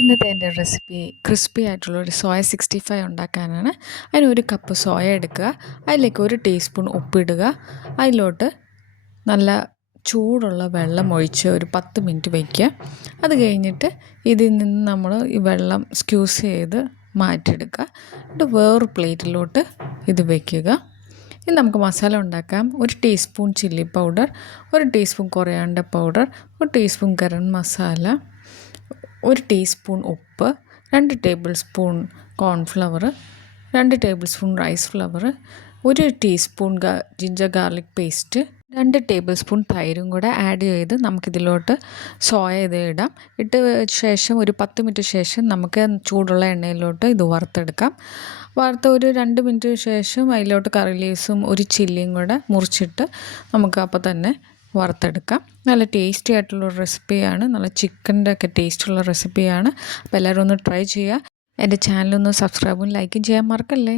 ഇന്നത്തെ എൻ്റെ recipe crispy ആയിട്ടുള്ള ഒരു സോയ 65 ഉണ്ടാക്കാനാണ്. അതിന് 1 കപ്പ് സോയ എടുക്കുക, അതിലേക്ക് 1 ടീസ്പൂൺ ഉപ്പിടുക, അതിലോട്ട് നല്ല ചൂടുള്ള വെള്ളം ഒഴിച്ച് ഒരു 10 മിനിറ്റ് വയ്ക്കുക. അത് കഴിഞ്ഞിട്ട് ഇതിൽ നിന്ന് നമ്മൾ ഈ വെള്ളം സ്ക്യൂസ് ചെയ്ത് മാറ്റിയെടുക്കുക. എന്നിട്ട് വേറൊരു പ്ലേറ്റിലോട്ട് ഇത് വയ്ക്കുക. ഇനി നമുക്ക് മസാല ഉണ്ടാക്കാം. 1 teaspoon chilli powder, 1 teaspoon coriander powder, 1 teaspoon garam masala, 1 teaspoon ഉപ്പ്, 2 tablespoon cornflour, 2 tablespoon rice flour, 1 teaspoon ginger garlic paste, 2 tablespoon തൈരും കൂടെ ആഡ് ചെയ്ത് നമുക്കിതിലോട്ട് സോയ ഇത് ഇടാം. ഇട്ട് ശേഷം ഒരു 10 മിനിറ്റ് ശേഷം നമുക്ക് ചൂടുള്ള എണ്ണയിലോട്ട് ഇത് വറുത്തെടുക്കാം. വറുത്ത് ഒരു 2 മിനിറ്റ് ശേഷം അതിലോട്ട് കറി ലീവ്സും 1 ചില്ലിയും കൂടെ മുറിച്ചിട്ട് നമുക്ക് അപ്പോൾ തന്നെ വറുത്തെടുക്കാം. നല്ല ടേസ്റ്റി ആയിട്ടുള്ളൊരു റെസിപ്പിയാണ്. നല്ല ചിക്കൻ്റെ ഒക്കെ ടേസ്റ്റുള്ള റെസിപ്പിയാണ്. അപ്പോൾ എല്ലാവരും ഒന്ന് ട്രൈ ചെയ്യുക. എൻ്റെ ചാനലൊന്ന് സബ്സ്ക്രൈബും ലൈക്കും ചെയ്യാൻ മറക്കല്ലേ.